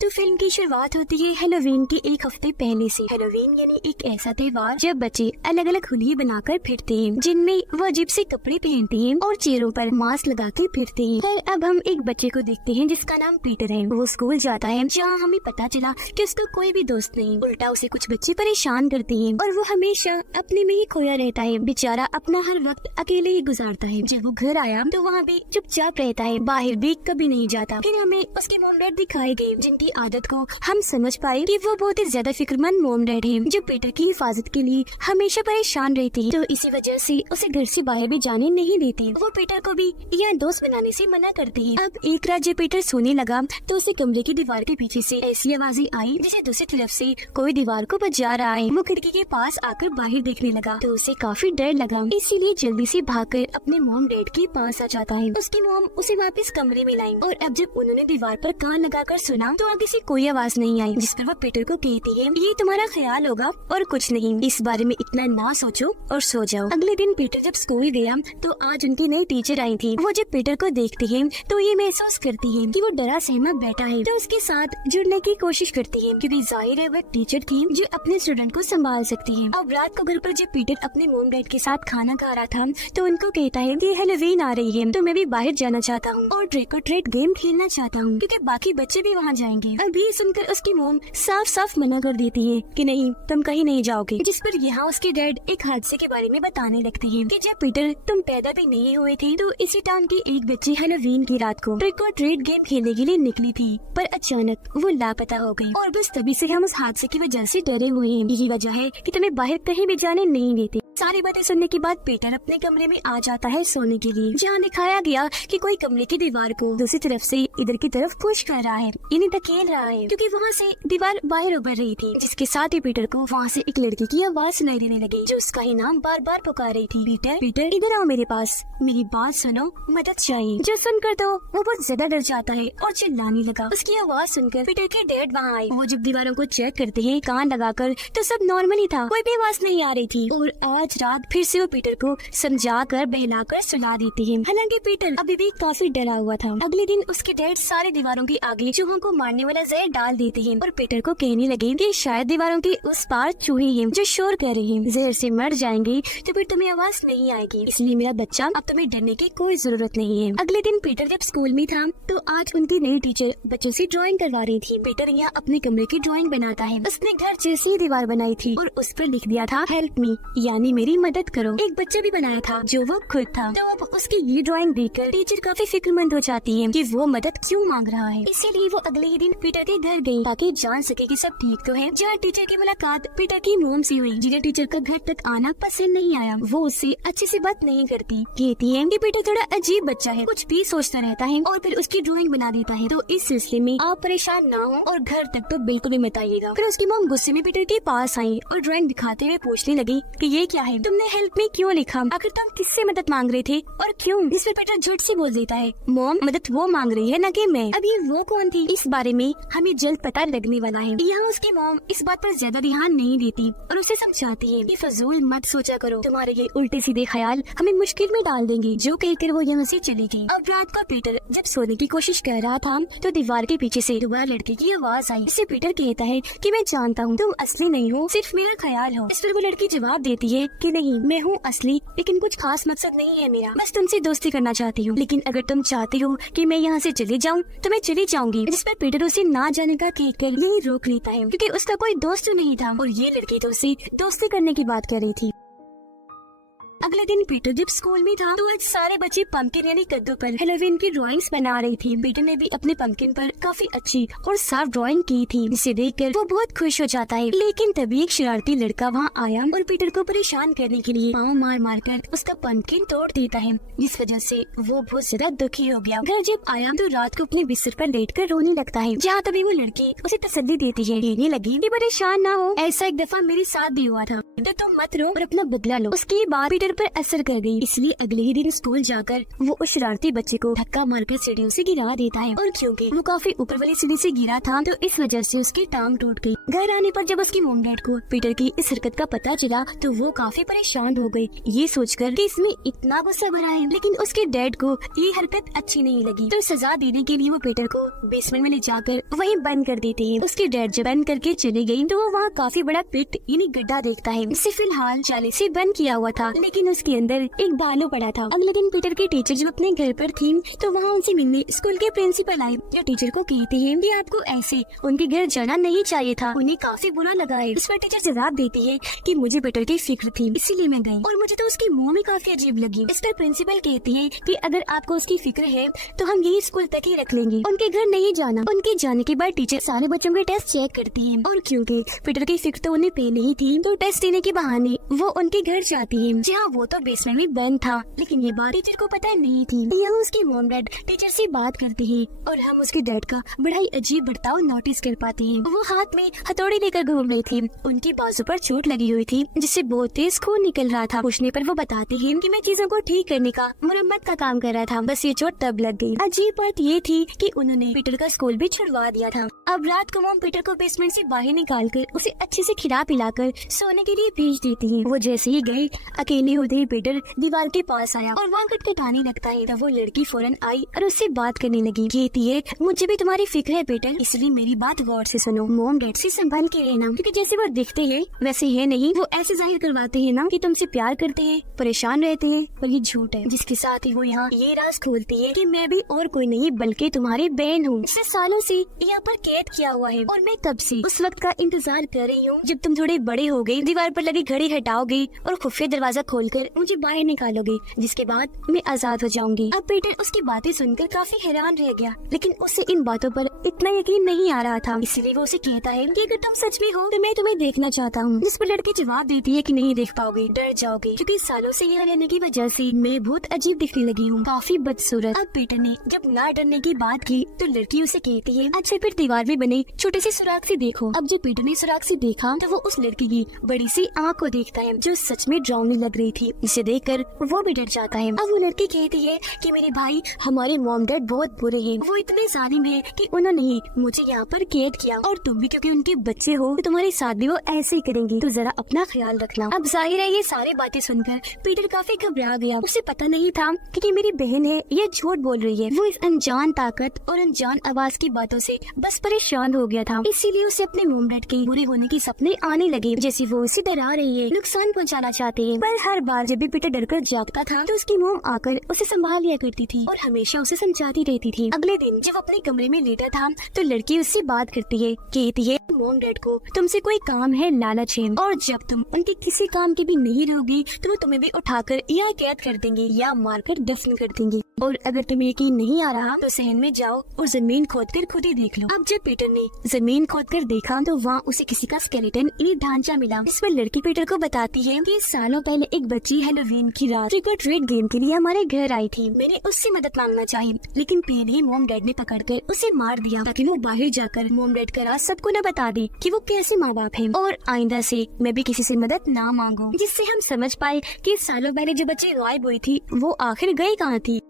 तो फिल्म की शुरुआत होती है हैलोवीन के एक हफ्ते पहले से। हैलोवीन यानी एक ऐसा त्योहार जब बच्चे अलग अलग होलिये बनाकर फिरते हैं, जिनमें वो अजीब से कपड़े पहनते हैं और चेहरों पर मास्क लगा के फिरते हैं। खैर अब हम एक बच्चे को देखते हैं जिसका नाम पीटर है। वो स्कूल जाता है जहाँ हमें पता चला कि उसका कोई भी दोस्त नहीं, उल्टा उसे कुछ बच्चे परेशान करते हैं और वो हमेशा अपने में ही खोया रहता है। बेचारा अपना हर वक्त अकेले ही गुजारता है। जब वो घर आया तो वहाँ भी चुपचाप रहता है, बाहर भी कभी नहीं जाता। फिर हमें उसके मॉम डैड दिखाए गए जिनकी आदत को हम समझ पाए कि वो बहुत ही ज्यादा फिक्रमंद मॉम डैड है, जो पीटर की हिफाजत के लिए हमेशा परेशान रहती है। तो इसी वजह से उसे घर से बाहर भी जाने नहीं देती। वो पीटर को भी यहाँ दोस्त बनाने से मना करती है। अब एक रात जब पीटर सोने लगा तो उसे कमरे की दीवार के पीछे से ऐसी आवाजें आई जैसे दूसरी तरफ से कोई दीवार को बजा रहा है। वो खिड़की के पास आकर बाहर देखने लगा तो उसे काफी डर लगा, इसीलिए जल्दी से भागकर अपने मॉम डैड के पास आ जाता है। उसकी मॉम उसे वापस कमरे में लाई और अब जब उन्होंने दीवार पर कान लगाकर सुना तो आगे से कोई आवाज नहीं आई, जिस पर वो पीटर को कहती है ये तुम्हारा ख्याल होगा और कुछ नहीं, इस बारे में इतना ना सोचो और सो जाओ। अगले दिन पीटर जब स्कूल गया तो आज उनकी नई टीचर आई थी। वो जब पीटर को देखती है तो ये महसूस करती है कि वो डरा सहमा बैठा है, तो उसके साथ जुड़ने की कोशिश करती है क्योंकि जाहिर है वो टीचर थी जो अपने स्टूडेंट को संभाल सकती है। अब रात को घर पर जब पीटर अपने मॉम डैड के साथ खाना खा रहा था तो उनको कहता है कि हैलोवीन आ रही है तो मैं भी बाहर जाना चाहता हूँ और ट्रिक और ट्रीट गेम खेलना चाहता हूँ क्योंकि बाकी बच्चे भी वहाँ जाएंगे। अभी सुनकर उसकी मॉम साफ साफ मना कर देती है कि नहीं, तुम कहीं नहीं जाओगे। जिस पर यहाँ उसके डैड एक हादसे के बारे में बताने लगते हैं कि जब पीटर तुम पैदा भी नहीं हुए थे तो इसी टाउन के एक बच्ची हैलोवीन की रात को ट्रिक और ट्रीट गेम खेलने के लिए निकली थी, पर अचानक वो लापता हो गई और बस तभी से हम उस हादसे की वजह से डरे हुए हैं। यही वजह है कि तुम्हें बाहर कहीं भी जाने नहीं देते। सारी बातें सुनने के बाद पीटर अपने कमरे में आ जाता है सोने के लिए, जहाँ दिखाया गया कि कोई कमरे की दीवार को दूसरी तरफ से इधर की तरफ पुश कर रहा है, यानी धकेल रहा है, क्योंकि वहाँ से दीवार बाहर उभर रही थी। जिसके साथ ही पीटर को वहाँ से एक लड़की की आवाज सुनाई देने लगी जो उसका ही नाम बार बार पुकार रही थी, पीटर पीटर इधर आओ मेरे पास, मेरी बात सुनो, मदद चाहिए। जो सुनकर तो वो बहुत ज्यादा डर जाता है और चिल्लाने लगा। उसकी आवाज सुनकर पीटर के डैड वहाँ आए। वो जब दीवारों को चेक करते हैं कान लगाकर तो सब नॉर्मल ही था, कोई भी आवाज नहीं आ रही थी। और आज रात फिर से वो पीटर को समझाकर बहलाकर सुला देती है। हालांकि पीटर अभी भी काफी डरा हुआ था। अगले दिन उसके डैड सारे दीवारों के आगे चूहों को मारने वाला जहर डाल देते हैं और पीटर को कहने लगे कि शायद दीवारों के उस पार चूहे हैं जो शोर कर रहे हैं, जहर से मर जाएंगे तो फिर तुम्हें आवाज नहीं आएगी, इसलिए मेरा बच्चा अब तुम्हें डरने की कोई जरूरत नहीं है। अगले दिन पीटर जब स्कूल में था तो आज उनकी नई टीचर बच्चों से ड्राइंग करवा रही थी। पीटर यहाँ अपने कमरे की ड्राइंग बनाता है। उसने घर जैसी दीवार बनाई थी और उस पर लिख दिया था हेल्प मी, यानी मेरी मदद करो। एक बच्चा भी बनाया था जो वो खुद था। तो अब उसकी ये ड्राइंग देखकर टीचर काफी फिक्रमंद हो जाती है कि वो मदद क्यों मांग रहा है। इसीलिए वो अगले ही दिन पीटर के घर गई ताकि जान सके कि सब ठीक तो है। जहाँ टीचर की मुलाकात पीटर की मोम से हुई, जिन्हें टीचर का घर तक आना पसंद नहीं आया। वो उससे अच्छे से बात नहीं करती, कहती है कि पीटर थोड़ा अजीब बच्चा है, कुछ भी सोचता रहता है और फिर उसकी ड्राइंग बना देता है। तो इस सिलसिले में आप परेशान ना हो और घर तक तो बिल्कुल भी मत आइएगा। फिर उसकी मोम गुस्से में पीटर के पास आई और ड्राइंग दिखाते हुए पूछने लगी कि ये क्या है, तुमने हेल्प मी क्यों लिखा, आखिर तुम किससे मदद मांग रहे थे और क्यों। इस पर पीटर झट से बोल देता है मोम मदद वो मांग रही है न कि मैं। अब ये वो कौन थी इस बारे में हमें जल्द पता लगने वाला है। यहाँ उसकी मोम इस बात पर ज्यादा ध्यान नहीं देती और उसे समझाती है कि फजूल मत सोचा करो, तुम्हारे ये उल्टे सीधे ख्याल हमें मुश्किल में डाल देंगे। जो कहकर वो यहाँ से चली गई। अब रात को पीटर जब सोने की कोशिश कर रहा था तो दीवार के पीछे से दोबारा लड़की की आवाज आई। इससे पीटर कहता है कि मैं जानता हूँ तुम असली नहीं हो, सिर्फ मेरा ख्याल हो। इस पर वो लड़की जवाब देती है कि नहीं, मैं हूँ असली, लेकिन कुछ खास मकसद नहीं है मेरा, बस तुमसे दोस्ती करना चाहती हूँ, लेकिन अगर तुम चाहती हो कि मैं यहाँ से चली जाऊँ तो मैं चली जाऊंगी। जिस पर पीटर उसे ना जाने का कहकर यही रोक लेता है क्योंकि उसका कोई दोस्त नहीं था और ये लड़की तो उसे दोस्ती करने की बात कर रही थी। अगले दिन पीटर जब स्कूल में था तो आज सारे बच्चे पंपकिन यानी कद्दू पर हैलोवीन की ड्राइंग्स बना रही थी। पीटर ने भी अपने पंपकिन पर काफी अच्छी और साफ ड्राइंग की थी, जिसे देखकर वो बहुत खुश हो जाता है। लेकिन तभी एक शरारती लड़का वहाँ आया और पीटर को परेशान करने के लिए पाँव मार मार कर उसका पंपकिन तोड़ देता है, जिस वजह से वो बहुत ज्यादा दुखी हो गया। घर जब आया तो रात को अपने बिस्तर पर लेटकर रोने लगता है, जहाँ तभी वो लड़की उसे तसल्ली देती है, कहने लगी कि परेशान ना हो, ऐसा एक दफा मेरे साथ भी हुआ था, तो तुम मत रो और अपना बदला लो। उसके बाद पीटर पीटर पर असर कर गई, इसलिए अगले ही दिन स्कूल जाकर वो उस शरारती बच्चे को धक्का मारकर सीढ़ियों से गिरा देता है। और क्योंकि वो काफी ऊपर वाली सीढ़ी से गिरा था तो इस वजह से उसकी टांग टूट गई। घर आने पर जब उसकी मॉम डैड को पीटर की इस हरकत का पता चला तो वो काफी परेशान हो गई, ये सोचकर कि इसमें इतना गुस्सा भरा है। लेकिन उसके डैड को ये हरकत अच्छी नहीं लगी, तो सजा देने के लिए वो पीटर को बेसमेंट में ले जाकर वहीं बंद कर देती है। उसके डैड जब बंद करके चले गई तो वो वहाँ काफी बड़ा पिट यानी गड्ढा देखता है, जिसे फिलहाल जाले से बंद किया हुआ था, लेकिन उसके अंदर एक भालू पड़ा था। अगले दिन पीटर की टीचर जब अपने घर पर थी तो वहाँ उनसे मिलने स्कूल के प्रिंसिपल आए, जो टीचर को कहते हैं कि आपको ऐसे उनके घर जाना नहीं चाहिए था। उन्हें काफी बुरा लगा है। इस पर टीचर जवाब देती है कि मुझे पीटर की फिक्र थी इसीलिए मैं गई, और मुझे तो उसकी मुंह में काफी अजीब लगी। इस पर प्रिंसिपल कहती है कि अगर आपको उसकी फिक्र है तो हम यही स्कूल तक ही रख लेंगे, उनके घर नहीं जाना। उनके जाने के बाद टीचर सारे बच्चों के टेस्ट चेक करती है, और क्योंकि पीटर की फिक्र तो उन्हें पहले ही थी तो टेस्ट देने के बहाने वो उनके घर जाती है, जहाँ वो तो बेसमेंट में बंद था। लेकिन ये बात टीचर को पता नहीं थी। यहाँ उसकी मॉम डैड टीचर से बात करते हैं और हम उसके डैड का बड़ा ही अजीब बर्ताव नोटिस कर पाते हैं। वो हाथ में हथौड़ी लेकर घूम रही थी, उनकी बाजू पर चोट लगी हुई थी जिससे बहुत तेज खून निकल रहा था। पूछने पर वो बताते हैं कि मैं चीजों को ठीक करने का मुरम्मत का काम कर रहा था, बस ये चोट तब लग गई। अजीब बात ये थी कि उन्होंने पीटर का स्कूल भी छुड़वा दिया था। अब रात को मॉम पीटर को बेसमेंट से बाहर निकालकर उसे अच्छे से खिला पिलाकर सोने के लिए भेज देती है। वो जैसे ही गए अकेले होते ही पीटर दीवार के पास आया और वहाँ खटखटाने लगता है। तब वो लड़की फौरन आई और उससे बात करने लगी। कहती है मुझे भी तुम्हारी फिक्र है पीटर, इसलिए मेरी बात गौर से सुनो। मॉम डैड से संभाल के रहना, क्योंकि जैसे वो दिखते हैं वैसे है नहीं। वो ऐसे जाहिर करवाते हैं ना कि तुमसे प्यार करते हैं, परेशान रहते हैं, पर ये झूठ है। जिसके साथ ही वो यहाँ ये राज खोलती है कि मैं भी और कोई नहीं बल्कि तुम्हारी बहन हूँ। इसे सालों से यहाँ पर कैद किया हुआ है और मैं तब से उस वक्त का इंतजार कर रही हूँ जब तुम थोड़े बड़े हो गए, दीवार पर लगी घड़ी हटाओगे और खुफिया दरवाजा खोलकर मुझे बाहर निकालोगे, जिसके बाद मैं आजाद हो जाऊंगी। अब पीटर उसकी बातें सुनकर काफी हैरान रह गया, लेकिन उसे इन बातों पर इतना यकीन नहीं आ रहा था। इसलिए वो उसे कहता है कि अगर तुम सच में हो तो मैं तुम्हें देखना चाहता हूँ। जिस पर लड़की जवाब देती है कि नहीं देख पाओगे, डर जाओगे, क्योंकि सालों से यहाँ रहने की वजह से मैं बहुत अजीब दिखने लगी हूँ, काफी बदसूरत। अब पीटर ने जब ना डरने की बात की तो लड़की उसे कहती है अच्छा फिर दीवार में बने छोटे से सुराख से देखो। अब जब पीटर ने सुराख से देखा तो वो उस लड़की की बड़ी सी आँख को देखता है जो सच में डरावनी लग रही थी, जिसे देखकर वो भी डर जाता है। अब वो लड़की कहती है कि मेरे भाई हमारे मॉम डैड बहुत बुरे हैं, वो इतने जालिम हैं कि उन्होंने ही मुझे यहाँ पर कैद किया, और तुम भी क्योंकि उनके बच्चे हो तो तुम्हारे साथ भी वो ऐसे ही करेंगी, तो जरा अपना ख्याल रखना। अब जाहिर है ये सारी बातें सुनकर पीटर काफी घबरा गया। उसे पता नहीं था कि मेरी बहन है ये झूठ बोल रही है। वो इस अनजान ताकत और अनजान आवाज की बातों से बस परेशान हो गया था, इसीलिए उसे अपने मॉम डैड के बुरे होने के सपने आने लगे, जैसे वो उसे डरा रही है, नुकसान पहुँचाना चाहते हैं। पर हर बार जब भी पीटर डरकर जागता था तो उसकी मॉम आकर उसे संभाल लिया करती थी और हमेशा उसे समझाती रहती थी। अगले दिन जब अपने कमरे में लेटा था तो लड़की उससे बात करती है, कहती है मॉम डैड को तुमसे कोई काम है, लालच है, और जब तुम उनके किसी काम की भी नहीं रहोगी तो वो तुम्हें भी उठाकर या कैद कर देंगे या मारकर दफन कर देंगे। और अगर तुम्हें यकीन नहीं आ रहा तो सहन में जाओ और जमीन खोदकर खुद ही देख लो। अब जब पीटर ने जमीन खोदकर देखा तो वहाँ उसे किसी का स्केलेटन यानी ढांचा मिला। इस पर लड़की पीटर को बताती है कि सालों पहले एक बच्ची हैलोवीन की रात ट्रिक और ट्रीट गेम के लिए हमारे घर आई थी। मैंने उससे मदद मांगना चाहिए, लेकिन पहले ही मॉम डैड ने पकड़कर उसे मार दिया ताकि वो बाहर जाकर मॉम डैड का राज सबको न बता दे कि वो कैसे माँ बाप है, और आइंदा से मैं भी किसी से मदद ना मांगू। जिससे हम समझ पाए कि सालों पहले जो बच्ची गायब हुई थी वो आखिर गई कहाँ थी।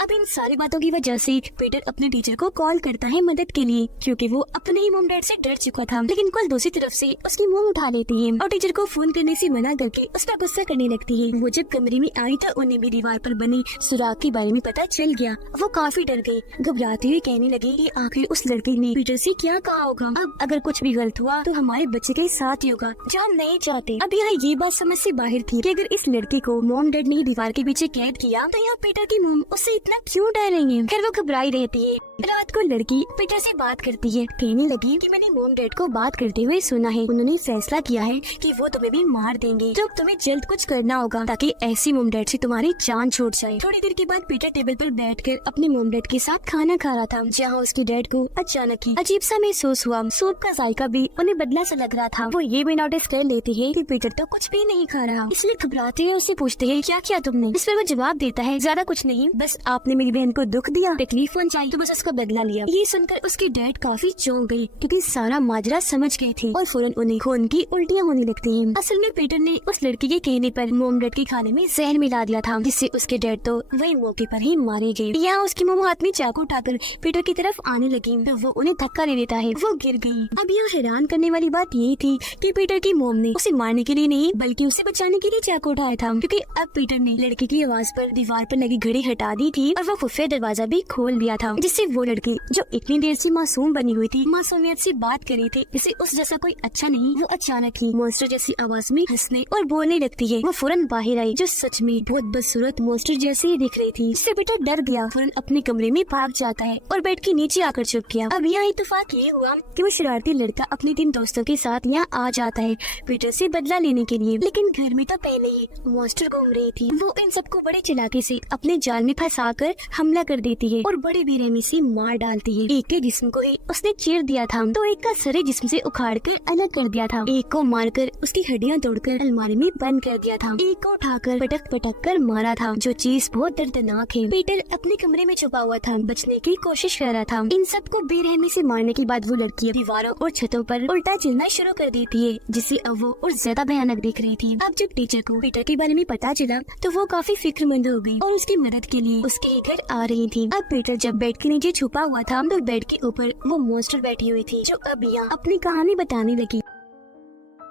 अब इन सारी बातों की वजह से पीटर अपने टीचर को कॉल करता है मदद के लिए, क्योंकि वो अपने ही मॉम डैड से डर चुका था। लेकिन कल दूसरी तरफ से उसकी मॉम उठा लेती है और टीचर को फोन करने से मना करके उस पर गुस्सा करने लगती है। वो जब कमरे में आई तो उन्हें भी दीवार पर बनी सुराख के बारे में पता चल गया। वो काफी डर गई, घबराते हुए कहने लगी कि आखिर उस लड़की ने पीटर से क्या कहा होगा। अब अगर कुछ भी गलत हुआ तो हमारे बच्चे के साथ ही होगा, जो हम नहीं चाहते। अब यहाँ ये बात समझ से बाहर थी कि अगर इस लड़की को मॉम डैड ने दीवार के पीछे कैद किया तो यहाँ पीटर की मॉम उससे क्यों डर रही है। खैर वो घबराई रहती है। रात को लड़की पीटर से बात करती है, कहने लगी कि मैंने मॉम डैड को बात करते हुए सुना है, उन्होंने फैसला किया है कि वो तुम्हें भी मार देंगे, तो तुम्हें जल्द कुछ करना होगा ताकि ऐसी मॉम डैड से तुम्हारी जान छूट जाए। थोड़ी देर के बाद पीटर टेबल पर बैठकर अपने मॉम डैड के साथ खाना खा रहा था, जहाँ उसके डैड को अचानक ही अजीब सा महसूस हुआ। सूप का जायका भी उन्हें बदला सा लग रहा था। वो ये भी नोटिस कर लेती है कि पीटर तो कुछ भी नहीं खा रहा, इसलिए घबराते हुए उससे पूछते हैं क्या किया तुमने। इस पर वो जवाब देता है ज्यादा कुछ नहीं, बस आपने मेरी बहन को दुख दिया, तकलीफ पहुंचाई, तो बस उसका का बदला लिया। ये सुनकर उसके डैड काफी चौंक गए क्योंकि सारा माजरा समझ गए थे और फौरन उन्हें खून की उल्टियाँ होने लगती हैं। असल में पीटर ने उस लड़की के कहने पर मोम डैड के खाने में जहर मिला दिया था, जिससे उसके डैड तो वही मौके पर ही मारे गए। यहाँ उसकी मोम हाथ में चाकू उठाकर पीटर की तरफ आने लगी तो वो उन्हें धक्का दे देता है, वो गिर गई। अब यहाँ हैरान करने वाली बात ये थी कि पीटर की मोम ने उसे मारने के लिए नहीं बल्कि उसे बचाने के लिए चाकू उठाया था, क्योंकि अब पीटर ने लड़की की आवाज पर दीवार पर लगी घड़ी हटा दी थी और वो खुफिया दरवाजा भी खोल दिया था, जिससे वो लड़की जो इतनी देर से मासूम बनी हुई थी, मासूमियत से बात कर रही थी, जिसे उस जैसा कोई अच्छा नहीं, वो अचानक ही मॉन्स्टर जैसी आवाज में हंसने और बोलने लगती है। वो फौरन बाहर आई जो सच में बहुत बदसूरत मॉन्स्टर जैसे ही दिख रही थी, जिससे पीटर डर गया, फौरन अपने कमरे में भाग जाता है और बेड के नीचे आकर छुप गया। अब यहाँ इत्तेफाक ये हुआ कि वो शरारती लड़का अपने 3 दोस्तों के साथ यहाँ आ जाता है पीटर से बदला लेने के लिए, लेकिन घर में तो पहले ही मॉन्स्टर घूम रही थी। वो इन सबको बड़े चालाकी से अपने जाल में फंसा कर हमला कर देती है और बड़ी बेरहमी से मार डालती है। एक के जिस्म को ही उसने चीर दिया था तो एक का सारे जिस्म से उखाड़ कर अलग कर दिया था, एक को मारकर उसकी हड्डियां तोड़कर अलमारी में बंद कर दिया था, एक को उठाकर पटक पटक कर मारा था, जो चीज बहुत दर्दनाक है। पीटर अपने कमरे में छुपा हुआ था, बचने की कोशिश कर रहा था। इन सबको बेरहमी से मारने के बाद वो लड़की दीवारों और छतों पर उल्टा चलना शुरू कर देती है, जिससे अब वो और ज्यादा भयानक दिख रही थी। अब जब टीचर को पीटर के बारे में पता चला तो वो काफी फिक्रमंद हो गई और उसकी मदद के लिए उसके ही घर आ रही थी। अब पीटर जब बेड के नीचे छुपा हुआ था तो बेड के ऊपर वो मॉन्स्टर बैठी हुई थी, जो अब यहाँ अपनी कहानी बताने लगी।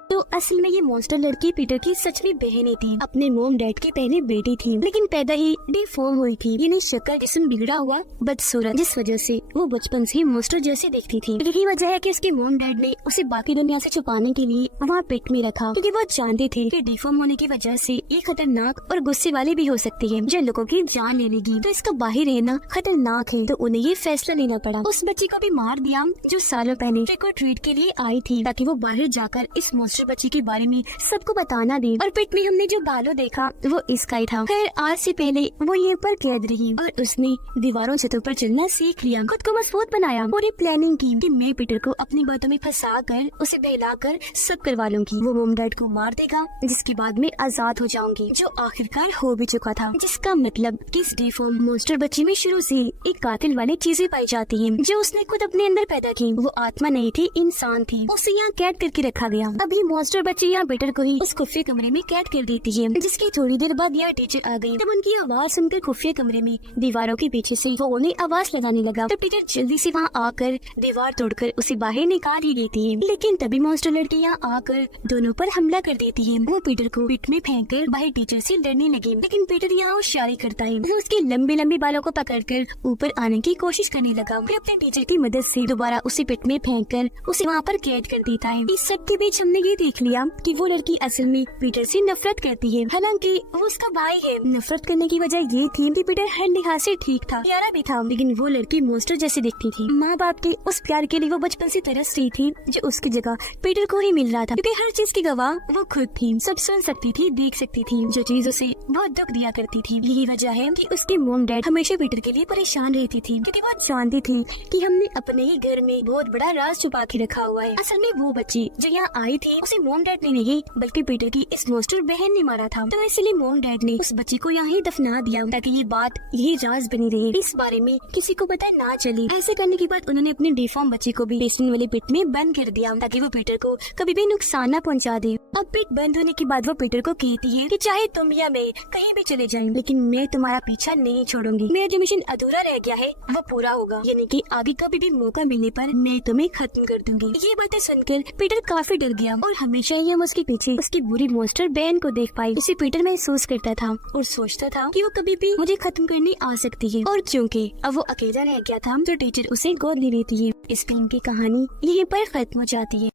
तो असल में ये मॉन्स्टर लड़की पीटर की सच में बहन ही थी, अपने मोम डैड की पहले बेटी थी, लेकिन पैदा ही डिफॉर्म हुई थी, यानी शक्ल जिस्म बिगड़ा हुआ बदसूरत, जिस वजह से वो बचपन से मॉन्स्टर जैसे दिखती थी। यही वजह है कि उसके मोम डैड ने उसे बाकी दुनिया से छुपाने के लिए वहाँ पेट में रखा, क्योंकि वो जानते थे कि डिफॉर्म होने की वजह से ये खतरनाक और गुस्से वाली भी हो सकती है, जो लोगों की जान ले लेगी। तो इसका बाहर रहना खतरनाक है, तो उन्हें ये फैसला लेना पड़ा। उस बच्ची को भी मार दिया जो सालों पहले ट्रिक और ट्रीट के लिए आई थी, ताकि वो बाहर जाकर इस मॉन्स्टर बच्ची के बारे में सबको बताना दे। और पिट में हमने जो बालों देखा वो इसका ही था। खैर आज से पहले वो यहाँ पर कैद रही और उसने दीवारों छतों पर चलना सीख लिया, खुद को मजबूत बनाया, पूरी प्लानिंग की कि मैं पीटर को अपनी बातों में फंसा कर उसे बहलाकर सब करवा लूंगी। वो मोम डैड को मार देगा, जिसके बाद में आजाद हो जाऊंगी, जो आखिरकार हो भी चुका था। जिसका मतलब कि इस डिफॉर्म मॉन्स्टर बच्ची में शुरू से एक कातिल वाली चीजें पाई जाती है, जो उसने खुद अपने अंदर पैदा की। वो आत्मा नहीं थी, इंसान थी, उसे यहाँ कैद करके रखा गया। अभी मॉन्स्टर बच्ची यहाँ पीटर को ही उस खुफिया कमरे में कैद कर देती है, जिसकी थोड़ी देर बाद यह टीचर आ गई। तब उनकी आवाज सुनकर खुफिया कमरे में दीवारों के पीछे से वो उन्हें आवाज लगाने लगा। तब टीचर जल्दी से वहाँ आकर दीवार तोड़कर उसे बाहर निकाल ही देती है, लेकिन तभी मॉन्स्टर लड़की यहाँ आकर दोनों पर हमला कर देती है। वो पीटर को पीठ में फेंककर बाहर टीचर से लड़ने लगी, लेकिन पीटर यहाँ होशियारी करता है। वो उसके लंबे लंबे बालों को पकड़कर ऊपर आने की कोशिश करने लगा, फिर अपने टीचर की मदद से दोबारा उसे पीठ में फेंककर उसे वहाँ पर कैद कर देता है। इस सब के बीच हमने ये देख लिया कि वो लड़की असल में पीटर से नफरत करती है, हालांकि वो उसका भाई है। नफरत करने की वजह ये थी कि पीटर हर लिहाज से ठीक था, प्यारा भी था, लेकिन वो लड़की मॉन्स्टर जैसी दिखती थी। माँ बाप के उस प्यार के लिए वो बचपन से तरस रही थी, जो उसकी जगह पीटर को ही मिल रहा था, क्योंकि हर चीज की गवाह वो खुद थी, सब सुन सकती थी, देख सकती थी, जो चीज उसे बहुत दुख दिया करती थी। यही वजह है कि उसके मॉम डैड हमेशा पीटर के लिए परेशान रहती थी, क्योंकि वो जानती थी कि हमने अपने ही घर में बहुत बड़ा राज छुपा के रखा हुआ है। असल में वो बच्ची जो यहाँ आई थी उसे मॉम डैड ने नहीं बल्कि पीटर की इस मॉन्स्टर बहन ने मारा था, तो इसलिए मॉम डैड ने उस बच्ची को यहाँ ही दफना दिया, ताकि ये बात यही राज बनी रहे, इस बारे में किसी को पता ना चले। ऐसे करने के बाद उन्होंने अपनी डिफॉर्म बच्ची को भी बेसमेंट वाले पिट में बंद कर दिया, ताकि वो पीटर को कभी भी नुकसान न पहुँचा दे। अब पिट बंद होने के बाद वो पीटर को कहती है कि चाहे तुम या मैं कहीं भी चले जाएं, लेकिन मैं तुम्हारा पीछा नहीं छोड़ूंगी। मेरा जो मिशन अधूरा रह गया है वो पूरा होगा, यानी कि आगे कभी भी मौका मिलने पर मैं तुम्हें खत्म कर दूंगी। ये बातें सुनकर पीटर काफी डर गया और हमेशा ही हम उसके पीछे उसकी बुरी मॉन्स्टर बहन को देख पाई, जिसे पीटर महसूस करता था और सोचता था कि वो कभी भी मुझे खत्म करने आ सकती है। और चूँकि अब वो अकेला रह गया था तो टीचर उसे गोद ले लेती है। इस फिल्म की कहानी यहीं पर खत्म हो जाती है।